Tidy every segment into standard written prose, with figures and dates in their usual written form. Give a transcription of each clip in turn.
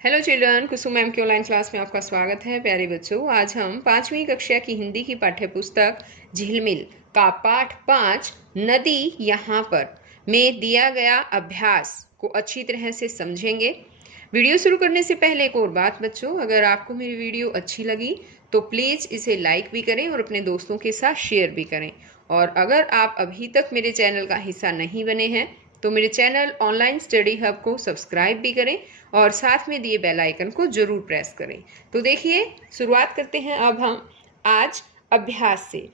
Hello children, कुसुम ma'am की online class में आपका स्वागत है। प्यारे बच्चों, आज हम 5वीं कक्षा की हिंदी की पाठ्य पुस्तक झिलमिल का पाठ 5 नदी यहाँ पर में दिया गया अभ्यास को अच्छी तरह से समझेंगे। वीडियो शुरू करने से पहले एक और बात बच्चों, अगर आपको मेरी वीडियो अच्छी लगी तो प्लीज़ इसे लाइक भी करें और अपने दोस्तों के साथ शेयर भी करें। और अगर आप अभी तक मेरे चैनल का हिस्सा नहीं बने हैं तो मेरे चैनल ऑनलाइन स्टडी हब को सब्सक्राइब भी करें और साथ में दिए बेल आइकन को जरूर प्रेस करें। तो देखिए, शुरुआत करते हैं अब हम आज अभ्यास से।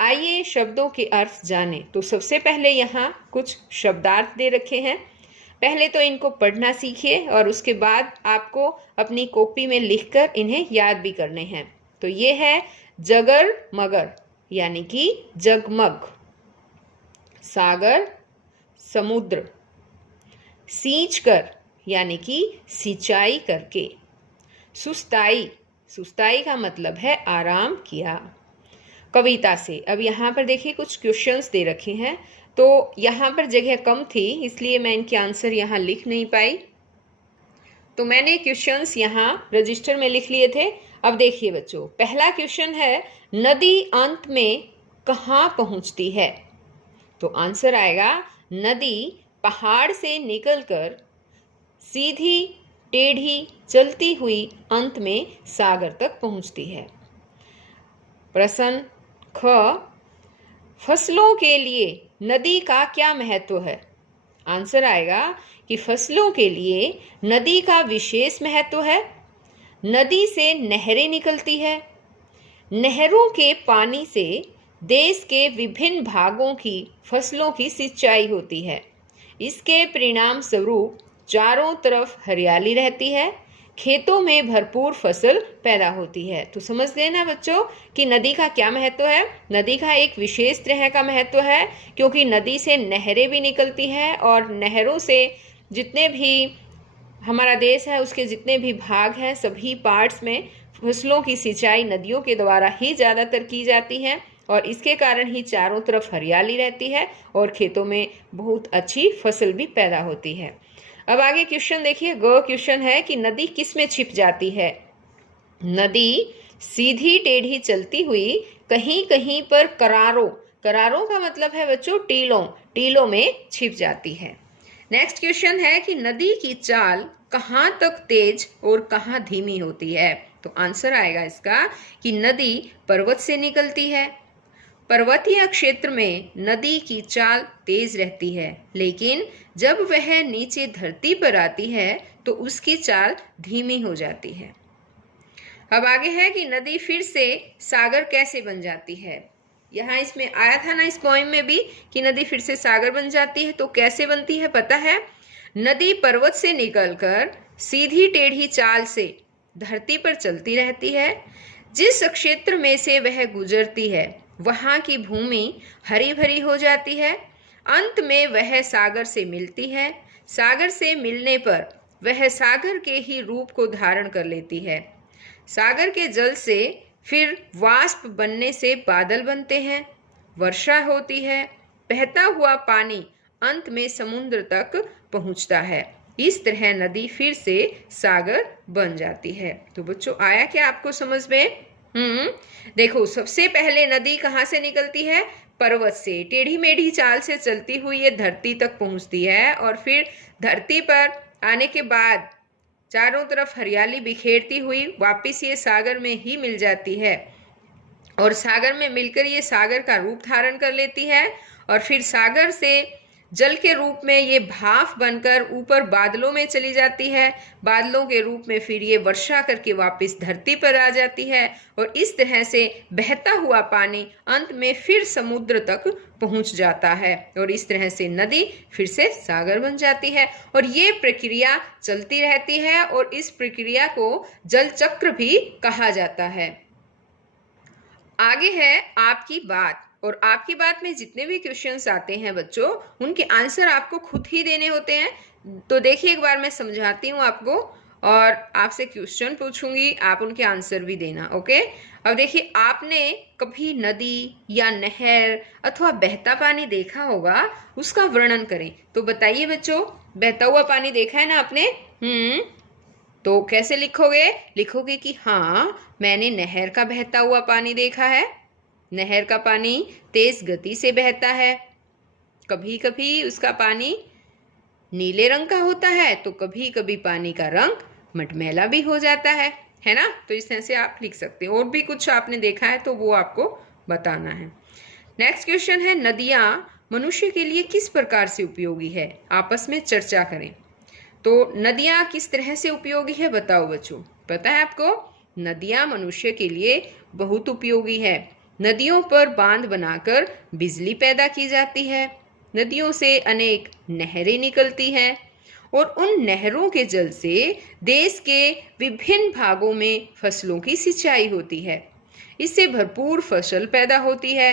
आइए शब्दों के अर्थ जानें। तो सबसे पहले यहाँ कुछ शब्दार्थ दे रखे हैं। पहले तो इनको पढ़ना सीखिए और उसके बाद आपको अपनी कॉपी में लिखकर इन्हें याद भी करने हैं। तो ये है जगर मगर यानी कि जगमग, सागर समुद्र, सींच कर यानी कि सिंचाई करके, सुस्ताई, सुस्ताई का मतलब है आराम किया। कविता से। अब यहाँ पर देखिए कुछ क्वेश्चंस दे रखे हैं, तो यहाँ पर जगह कम थी इसलिए मैं इनके आंसर यहाँ लिख नहीं पाई, तो मैंने क्वेश्चंस यहाँ रजिस्टर में लिख लिए थे। अब देखिए बच्चों, पहला क्वेश्चन है नदी अंत में कहाँ पहुँचती है? तो आंसर आएगा नदी पहाड़ से निकलकर सीधी टेढ़ी चलती हुई अंत में सागर तक पहुंचती है। प्रश्न ख, फसलों के लिए नदी का क्या महत्व है? आंसर आएगा कि फसलों के लिए नदी का विशेष महत्व है। नदी से नहरें निकलती है। नहरों के पानी से देश के विभिन्न भागों की फसलों की सिंचाई होती है। इसके परिणाम स्वरूप चारों तरफ हरियाली रहती है, खेतों में भरपूर फसल पैदा होती है। तो समझ लेना बच्चों कि नदी का क्या महत्व है। नदी का एक विशेष तरह का महत्व है क्योंकि नदी से नहरें भी निकलती हैं और नहरों से जितने भी हमारा देश है उसके जितने भी भाग हैं सभी पार्ट्स में फसलों की सिंचाई नदियों के द्वारा ही ज़्यादातर की जाती है और इसके कारण ही चारों तरफ हरियाली रहती है और खेतों में बहुत अच्छी फसल भी पैदा होती है। अब आगे क्वेश्चन देखिए, ग क्वेश्चन है कि नदी किस में छिप जाती है? नदी सीधी टेढ़ी चलती हुई कहीं कहीं पर करारों, करारों का मतलब है बच्चों टीलों, टीलों में छिप जाती है। नेक्स्ट क्वेश्चन है कि नदी की चाल कहाँ तक तेज और कहाँ धीमी होती है? तो आंसर आएगा इसका कि नदी पर्वत से निकलती है। पर्वतीय क्षेत्र में नदी की चाल तेज रहती है, लेकिन जब वह नीचे धरती पर आती है तो उसकी चाल धीमी हो जाती है। अब आगे है कि नदी फिर से सागर कैसे बन जाती है? यहाँ इसमें आया था ना इस पोएम में भी कि नदी फिर से सागर बन जाती है, तो कैसे बनती है पता है? नदी पर्वत से निकलकर सीधी टेढ़ी चाल से धरती पर चलती रहती है। जिस क्षेत्र में से वह गुजरती है वहां की भूमि हरी भरी हो जाती है। अंत में वह सागर से मिलती है। सागर से मिलने पर वह सागर के ही रूप को धारण कर लेती है। सागर के जल से फिर वाष्प बनने से बादल बनते हैं, वर्षा होती है, बहता हुआ पानी अंत में समुद्र तक पहुंचता है। इस तरह नदी फिर से सागर बन जाती है। तो बच्चों, आया क्या आपको समझ में? देखो, सबसे पहले नदी कहाँ से निकलती है? पर्वत से टेढ़ी मेढ़ी चाल से चलती हुई ये धरती तक पहुंचती है और फिर धरती पर आने के बाद चारों तरफ हरियाली बिखेरती हुई वापिस ये सागर में ही मिल जाती है और सागर में मिलकर ये सागर का रूप धारण कर लेती है और फिर सागर से जल के रूप में ये भाप बनकर ऊपर बादलों में चली जाती है। बादलों के रूप में फिर ये वर्षा करके वापस धरती पर आ जाती है और इस तरह से बहता हुआ पानी अंत में फिर समुद्र तक पहुंच जाता है और इस तरह से नदी फिर से सागर बन जाती है और ये प्रक्रिया चलती रहती है और इस प्रक्रिया को जल चक्र भी कहा जाता है। आगे है आपकी बात, और आपकी बात में जितने भी क्वेश्चंस आते हैं बच्चों उनके आंसर आपको खुद ही देने होते हैं। तो देखिए, एक बार मैं समझाती हूँ आपको और आपसे क्वेश्चन पूछूंगी, आप उनके आंसर भी देना। ओके, अब देखिए, आपने कभी नदी या नहर अथवा बहता पानी देखा होगा, उसका वर्णन करें। तो बताइए बच्चों, बहता हुआ पानी देखा है ना आपने? तो कैसे लिखोगे? लिखोगे कि हाँ, मैंने नहर का बहता हुआ पानी देखा है। नहर का पानी तेज गति से बहता है। कभी कभी उसका पानी नीले रंग का होता है तो कभी कभी पानी का रंग मटमैला भी हो जाता है ना? तो इस तरह से आप लिख सकते हो। और भी कुछ आपने देखा है तो वो आपको बताना है। नेक्स्ट क्वेश्चन है, नदियाँ मनुष्य के लिए किस प्रकार से उपयोगी है? आपस में चर्चा करें। तो नदियाँ किस तरह से उपयोगी है बताओ बच्चों। पता है आपको? नदियाँ मनुष्य के लिए बहुत उपयोगी है। नदियों पर बांध बनाकर बिजली पैदा की जाती है। नदियों से अनेक नहरें निकलती हैं और उन नहरों के जल से देश के विभिन्न भागों में फसलों की सिंचाई होती है। इससे भरपूर फसल पैदा होती है।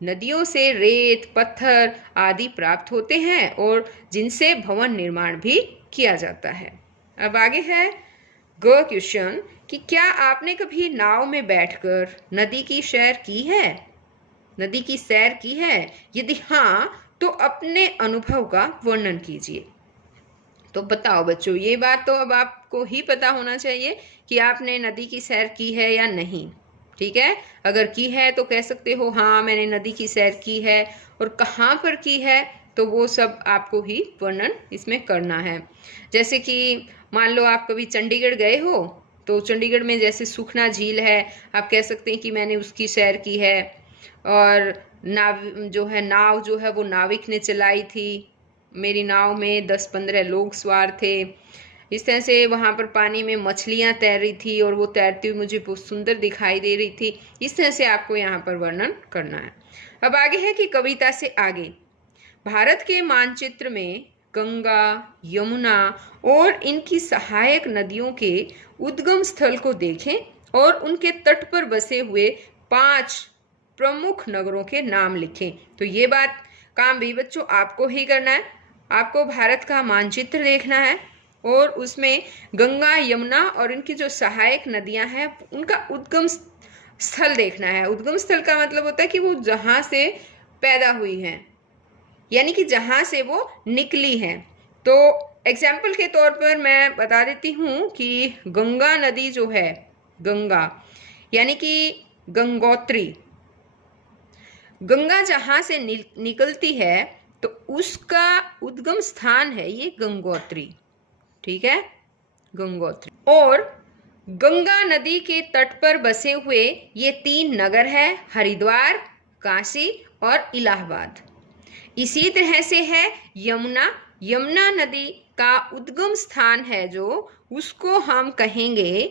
नदियों से रेत, पत्थर आदि प्राप्त होते हैं और जिनसे भवन निर्माण भी किया जाता है। अब आगे है ग क्वेश्चन कि क्या आपने कभी नाव में बैठकर नदी की सैर की है? नदी की सैर की है? यदि हाँ, तो अपने अनुभव का वर्णन कीजिए। तो बताओ बच्चों, ये बात तो अब आपको ही पता होना चाहिए कि आपने नदी की सैर की है या नहीं। ठीक है, अगर की है तो कह सकते हो हाँ मैंने नदी की सैर की है, और कहाँ पर की है तो वो सब आपको ही वर्णन इसमें करना है। जैसे कि मान लो आप कभी चंडीगढ़ गए हो, तो चंडीगढ़ में जैसे सुखना झील है, आप कह सकते हैं कि मैंने उसकी सैर की है। और नाव जो है वो नाविक ने चलाई थी। मेरी नाव में 10-15 लोग सवार थे। इस तरह से वहाँ पर पानी में मछलियाँ तैर रही थी और वो तैरती हुई मुझे बहुत सुंदर दिखाई दे रही थी। इस तरह से आपको यहाँ पर वर्णन करना है। अब आगे है कि कविता से आगे भारत के मानचित्र में गंगा, यमुना और इनकी सहायक नदियों के उद्गम स्थल को देखें और उनके तट पर बसे हुए 5 प्रमुख नगरों के नाम लिखें। तो ये बात काम भी बच्चों आपको ही करना है। आपको भारत का मानचित्र देखना है और उसमें गंगा, यमुना और इनकी जो सहायक नदियां हैं उनका उद्गम स्थल देखना है। उद्गम स्थल का मतलब होता है कि वो जहाँ से पैदा हुई हैं, यानी कि जहाँ से वो निकली हैं। तो एग्जाम्पल के तौर पर मैं बता देती हूँ कि गंगा नदी जो है, गंगा यानी कि गंगोत्री, गंगा जहाँ से निकलती है तो उसका उद्गम स्थान है ये गंगोत्री। ठीक है, गंगोत्री। और गंगा नदी के तट पर बसे हुए ये 3 नगर हैं, हरिद्वार, काशी और इलाहाबाद। इसी तरह से है यमुना। यमुना नदी का उद्गम स्थान है जो, उसको हम कहेंगे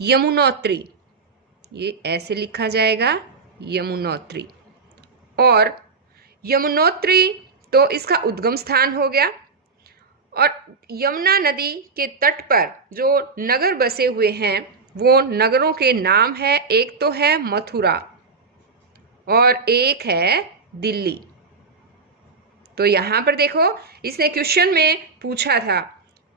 यमुनोत्री। ये ऐसे लिखा जाएगा, यमुनोत्री। और यमुनोत्री तो इसका उद्गम स्थान हो गया। और यमुना नदी के तट पर जो नगर बसे हुए हैं वो नगरों के नाम है, एक तो है मथुरा और एक है दिल्ली। तो यहाँ पर देखो, इसने क्वेश्चन में पूछा था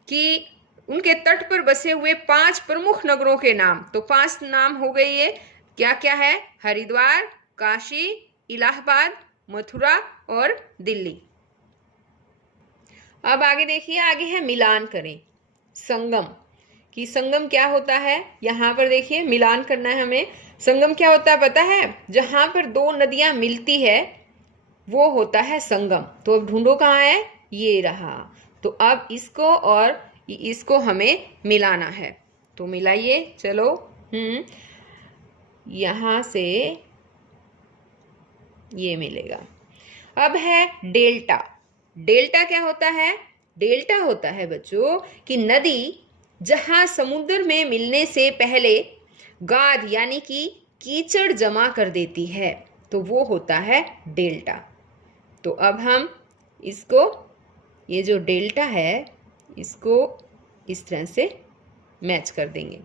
कि उनके तट पर बसे हुए 5 प्रमुख नगरों के नाम। तो 5 नाम हो गए, ये क्या क्या है? हरिद्वार, काशी, इलाहाबाद, मथुरा और दिल्ली। अब आगे देखिए, आगे है मिलान करें। संगम, कि संगम क्या होता है? यहाँ पर देखिए मिलान करना है हमें। संगम क्या होता है पता है? जहाँ पर 2 नदियाँ मिलती है वो होता है संगम। तो अब ढूंढो कहाँ है, ये रहा। तो अब इसको और इसको हमें मिलाना है, तो मिलाइए चलो। यहाँ से ये मिलेगा। अब है डेल्टा। डेल्टा क्या होता है? डेल्टा होता है बच्चों कि नदी जहाँ समुद्र में मिलने से पहले गाद यानी कि कीचड़ जमा कर देती है, तो वो होता है डेल्टा। तो अब हम इसको, ये जो डेल्टा है इसको इस तरह से मैच कर देंगे।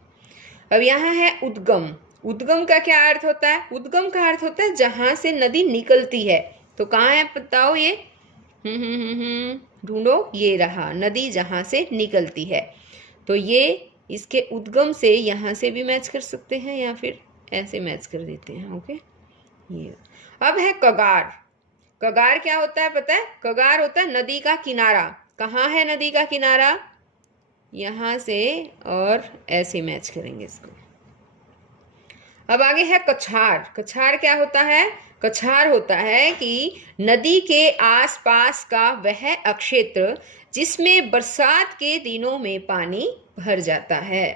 अब यहाँ है उद्गम। उद्गम का क्या अर्थ होता है? उद्गम का अर्थ होता है जहाँ से नदी निकलती है। तो कहाँ है बताओ ये? ढूंढो, ये रहा, नदी जहाँ से निकलती है। तो ये इसके उद्गम से यहाँ से भी मैच कर सकते हैं या फिर ऐसे मैच कर देते हैं। ओके, ये अब है कगार। कगार क्या होता है पता है? कगार होता है नदी का किनारा। कहाँ है नदी का किनारा? यहाँ से और ऐसे मैच करेंगे इसको। अब आगे है कछार। कछार क्या होता है? कछार होता है कि नदी के आसपास का वह अक्षेत्र जिसमें बरसात के दिनों में पानी भर जाता है,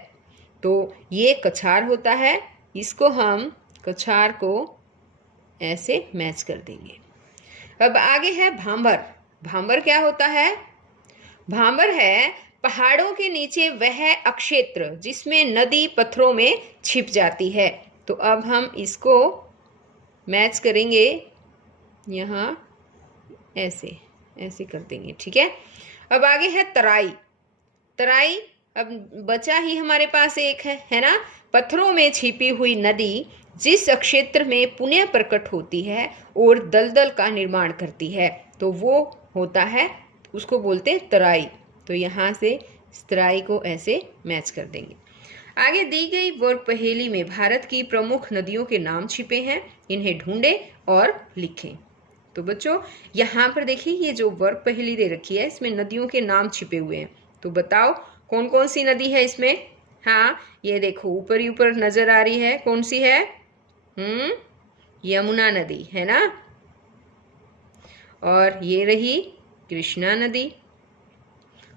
तो ये कछार होता है। इसको हम कछार को ऐसे मैच कर देंगे। अब आगे है भांबर। भांबर क्या होता है? भांबर है पहाड़ों के नीचे वह अक्षेत्र जिसमें नदी पत्थरों में छिप जाती है। तो अब हम इसको मैच करेंगे, यहाँ ऐसे ऐसे कर देंगे, ठीक है। अब आगे है तराई। तराई अब बचा ही हमारे पास एक है ना। पत्थरों में छिपी हुई नदी जिस क्षेत्र में पुनः प्रकट होती है और दलदल का निर्माण करती है, तो वो होता है, उसको बोलते हैं तराई। तो यहाँ से इस तराई को ऐसे मैच कर देंगे। आगे दी गई वर्ग पहेली में भारत की प्रमुख नदियों के नाम छिपे हैं, इन्हें ढूंढें और लिखें। तो बच्चों यहाँ पर देखिए, ये जो वर्ग पहेली दे रखी है इसमें नदियों के नाम छिपे हुए हैं। तो बताओ कौन कौन सी नदी है इसमें? हाँ, ये देखो ऊपर ही ऊपर नजर आ रही है, कौन सी है? यमुना नदी है ना। और ये रही कृष्णा नदी।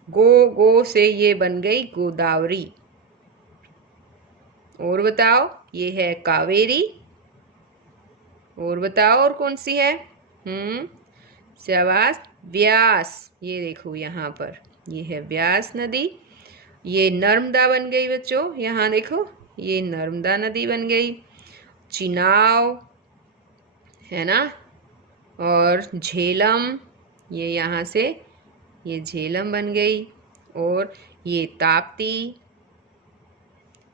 गो से ये बन गई गोदावरी। और बताओ, ये है कावेरी। और बताओ और कौन सी है? शाबाश, व्यास। ये देखो यहाँ पर ये है व्यास नदी। ये नर्मदा बन गई बच्चों, यहाँ देखो ये नर्मदा नदी बन गई। चिनाव है ना। और झेलम, ये यहाँ से ये झेलम बन गई। और ये ताप्ती।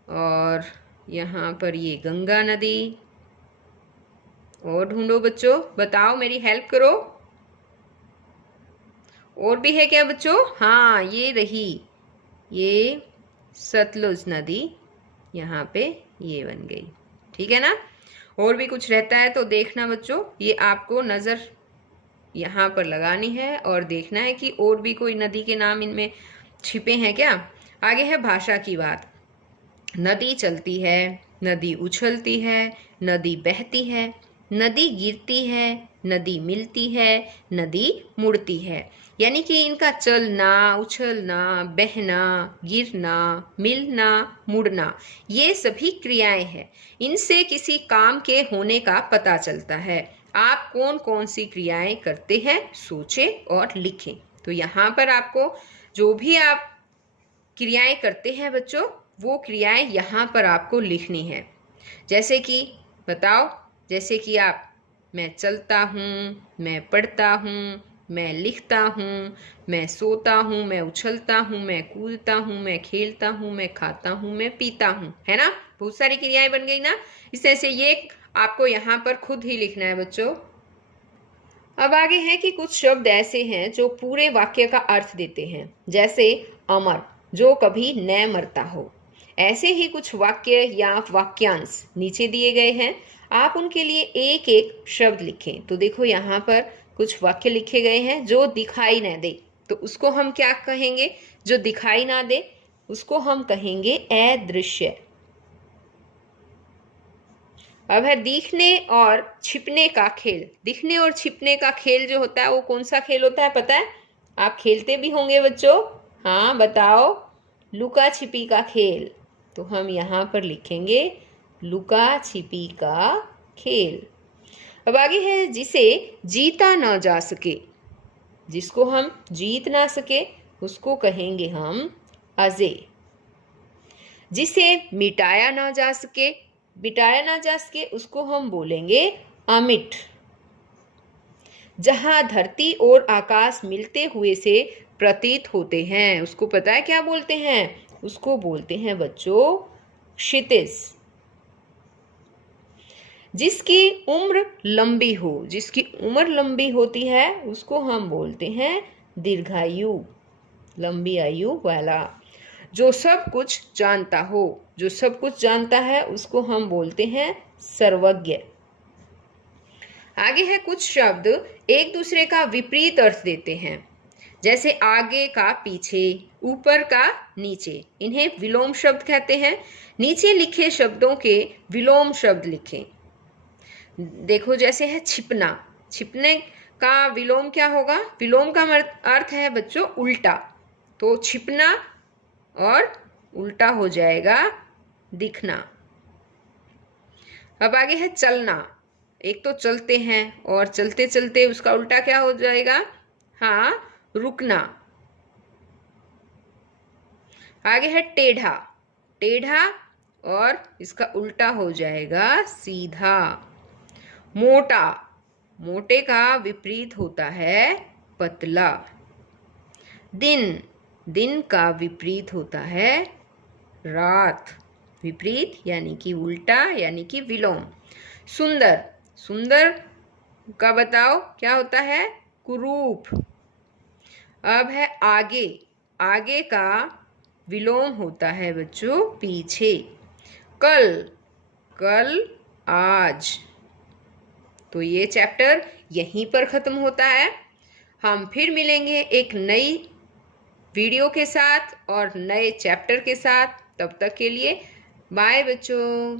और यहाँ पर ये गंगा नदी। और ढूंढो बच्चों, बताओ, मेरी हेल्प करो। और भी है क्या बच्चों? हाँ, ये रही, ये सतलुज नदी यहाँ पे ये बन गई, ठीक है ना। और भी कुछ रहता है तो देखना बच्चों, ये आपको नज़र यहाँ पर लगानी है और देखना है कि और भी कोई नदी के नाम इनमें छिपे हैं क्या। आगे है भाषा की बात। नदी चलती है, नदी उछलती है, नदी बहती है, नदी गिरती है, नदी मिलती है, नदी मुड़ती है। यानी कि इनका चलना, उछलना, बहना, गिरना, मिलना, मुड़ना, ये सभी क्रियाएं हैं। इनसे किसी काम के होने का पता चलता है। आप कौन कौन सी क्रियाएं करते हैं सोचें और लिखें। तो यहाँ पर आपको जो भी आप क्रियाएं करते हैं बच्चों, वो क्रियाएं यहाँ पर आपको लिखनी है। जैसे कि बताओ, जैसे कि आप, मैं चलता हूँ, मैं पढ़ता हूँ, मैं लिखता हूँ, मैं सोता हूँ, मैं उछलता हूँ, मैं कूदता हूँ, मैं खेलता हूँ, मैं खाता हूँ, मैं पीता हूँ, है ना। बहुत सारी क्रियाएं बन गई ना। इस तरह से ये आपको यहाँ पर खुद ही लिखना है बच्चों। अब आगे है कि कुछ शब्द ऐसे हैं जो पूरे वाक्य का अर्थ देते हैं, जैसे अमर, जो कभी न मरता हो। ऐसे ही कुछ वाक्य या वाक्यांश नीचे दिए गए हैं, आप उनके लिए एक एक शब्द लिखें। तो देखो यहाँ पर कुछ वाक्य लिखे गए हैं जो दिखाई न दे, तो उसको हम क्या कहेंगे? जो दिखाई ना दे उसको हम कहेंगे अदृश्य। अब है दिखने और छिपने का खेल। दिखने और छिपने का खेल जो होता है वो कौन सा खेल होता है पता है? आप खेलते भी होंगे बच्चों। हाँ बताओ, लुका छिपी का खेल। तो हम यहाँ पर लिखेंगे लुका छिपी का खेल। अब आगे है जिसे जीता ना जा सके। जिसको हम जीत ना सके उसको कहेंगे हम अजेय। जिसे मिटाया ना जा सके, मिटाया ना जा सके उसको हम बोलेंगे अमिट। जहां धरती और आकाश मिलते हुए से प्रतीत होते हैं उसको पता है क्या बोलते हैं? उसको बोलते हैं बच्चों क्षितिज। जिसकी उम्र लंबी हो, जिसकी उम्र लंबी होती है उसको हम बोलते हैं दीर्घायु, लंबी आयु वाला। जो सब कुछ जानता हो, जो सब कुछ जानता है उसको हम बोलते हैं सर्वज्ञ। आगे है कुछ शब्द एक दूसरे का विपरीत अर्थ देते हैं, जैसे आगे का पीछे, ऊपर का नीचे, इन्हें विलोम शब्द कहते हैं। नीचे लिखे शब्दों के विलोम शब्द लिखें। देखो जैसे है छिपना, छिपने का विलोम क्या होगा? विलोम का अर्थ है बच्चों उल्टा, तो छिपना और उल्टा हो जाएगा दिखना। अब आगे है चलना। एक तो चलते हैं और चलते चलते उसका उल्टा क्या हो जाएगा? हाँ, रुकना। आगे है टेढ़ा। टेढ़ा और इसका उल्टा हो जाएगा सीधा। मोटा। मोटे का विपरीत होता है पतला। दिन। दिन का विपरीत होता है रात। विपरीत यानी कि उल्टा यानी कि विलोम। सुंदर। सुंदर का बताओ क्या होता है? कुरूप। अब है आगे। आगे का विलोम होता है बच्चों पीछे। कल। कल आज। तो ये चैप्टर यहीं पर खत्म होता है। हम फिर मिलेंगे एक नई वीडियो के साथ और नए चैप्टर के साथ। तब तक के लिए बाय बच्चों।